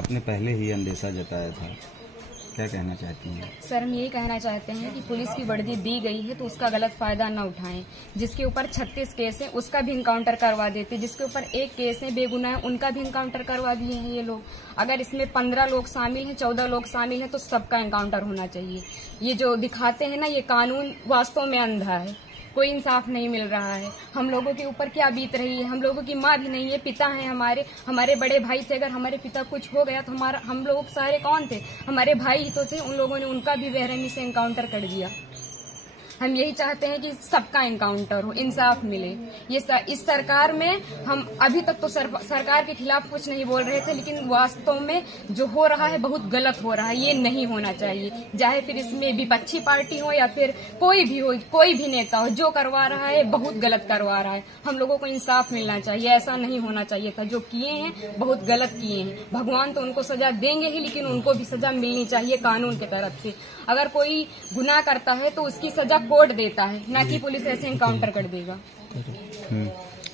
आपने पहले ही अंदेशा जताया था, क्या कहना चाहती हैं? सर, हम यही कहना चाहते हैं कि पुलिस की वर्दी दी गई है तो उसका गलत फायदा न उठाएं। जिसके ऊपर 36 केस है उसका भी इनकाउंटर करवा देते, जिसके ऊपर एक केस है बेगुनाह है उनका भी इनकाउंटर करवा दिए हैं ये लोग। अगर इसमें 15 लोग शामिल हैं, 14 लोग शामिल हैं तो सबका इनकाउंटर होना चाहिए। ये जो दिखाते हैं ना, ये कानून वास्तव में अंधा है, कोई इंसाफ नहीं मिल रहा है। हम लोगों के ऊपर क्या बीत रही है, हम लोगों की माँ भी नहीं है, पिता हैं हमारे बड़े भाई थे। अगर हमारे पिता कुछ हो गया तो हम लोग सारे कौन थे? हमारे भाई ही तो थे। उन लोगों ने उनका भी बेरहमी से इनकाउंटर कर दिया। हम यही चाहते हैं कि सबका इनकाउंटर हो, इंसाफ मिले। इस सरकार में हम अभी तक तो सरकार के खिलाफ कुछ नहीं बोल रहे थे, लेकिन वास्तव में जो हो रहा है बहुत गलत हो रहा है। ये नहीं होना चाहिए, चाहे फिर इसमें विपक्षी पार्टी हो या फिर कोई भी हो, कोई भी नेता हो, जो करवा रहा है बहुत गलत करवा रहा है। हम लोगों को इंसाफ मिलना चाहिए, ऐसा नहीं होना चाहिए था। जो किए हैं बहुत गलत किए हैं। भगवान तो उनको सजा देंगे ही, लेकिन उनको भी सजा मिलनी चाहिए कानून की तरफ से। अगर कोई गुनाह करता है तो उसकी सजा कोर्ट देता है, ना कि पुलिस ऐसे इनकाउंटर कर देगा।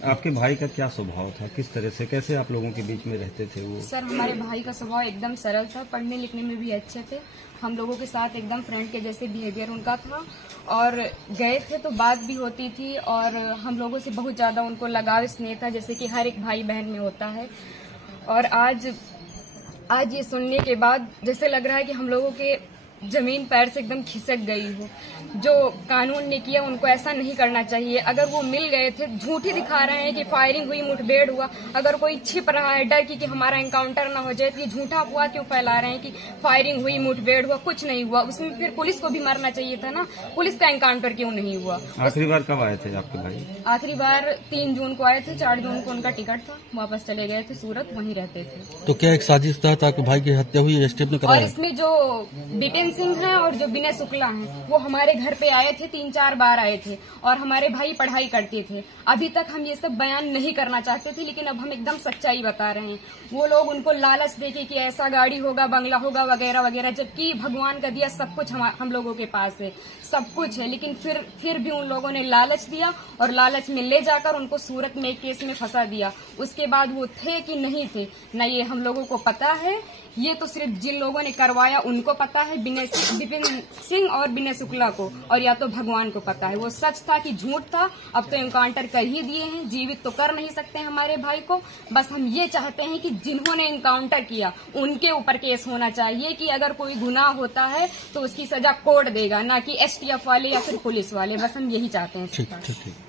आपके भाई का क्या स्वभाव था, किस तरह से, कैसे आप लोगों के बीच में रहते थे वो? सर, हमारे भाई का स्वभाव एकदम सरल था, पढ़ने लिखने में भी अच्छे थे। हम लोगों के साथ एकदम फ्रेंड के जैसे बिहेवियर उनका था, और गए थे तो बात भी होती थी, और हम लोगों से बहुत ज्यादा उनको लगाव स्नेह था, जैसे कि हर एक भाई बहन में होता है। और आज ये सुनने के बाद जैसे लग रहा है कि हम लोगों के जमीन पैर से एकदम खिसक गई हो। जो कानून ने किया उनको ऐसा नहीं करना चाहिए। अगर वो मिल गए थे, झूठी दिखा रहे हैं कि फायरिंग हुई, मुठभेड़ हुआ। अगर कोई छिप रहा है डर की कि हमारा एनकाउंटर ना हो जाए, तो ये झूठा अफवाह क्यों फैला रहे हैं कि फायरिंग हुई, मुठभेड़ हुआ? कुछ नहीं हुआ। उसमें फिर पुलिस को भी मारना चाहिए था ना, पुलिस का एनकाउंटर क्यों नहीं हुआ? आखिरी बार कब आए थे आपके भाई? आखिरी बार 3 जून को आए थे, 4 जून को उनका टिकट था, वापस चले गए थे सूरत, वहीं रहते थे। तो क्या एक साजिश तहत आपके भाई की हत्या हुई, एसटीएफ ने कराया? और इसमें जो बिपिन सिंह है और जो विनय शुक्ला हैं, वो हमारे घर पे आए थे, 3-4 बार आए थे, और हमारे भाई पढ़ाई करते थे। अभी तक हम ये सब बयान नहीं करना चाहते थे, लेकिन अब हम एकदम सच्चाई बता रहे हैं। वो लोग उनको लालच देके कि ऐसा गाड़ी होगा, बंगला होगा, वगैरह वगैरह, जबकि भगवान का दिया सब कुछ हम लोगों के पास है, सब कुछ है। लेकिन फिर भी उन लोगों ने लालच दिया, और लालच में ले जाकर उनको सूरत में एक केस में फंसा दिया। उसके बाद वो थे कि नहीं थे, न ये हम लोगों को पता है। ये तो सिर्फ जिन लोगों ने करवाया उनको पता है, विपिन सिंह और विनय शुक्ला को, और या तो भगवान को पता है वो सच था कि झूठ था। अब तो एनकाउंटर कर ही दिए हैं, जीवित तो कर नहीं सकते हमारे भाई को। बस हम ये चाहते हैं कि जिन्होंने एनकाउंटर किया उनके ऊपर केस होना चाहिए, कि अगर कोई गुनाह होता है तो उसकी सजा कोर्ट देगा, ना कि एसटीएफ वाले या फिर पुलिस वाले। बस हम यही चाहते हैं। ठीक।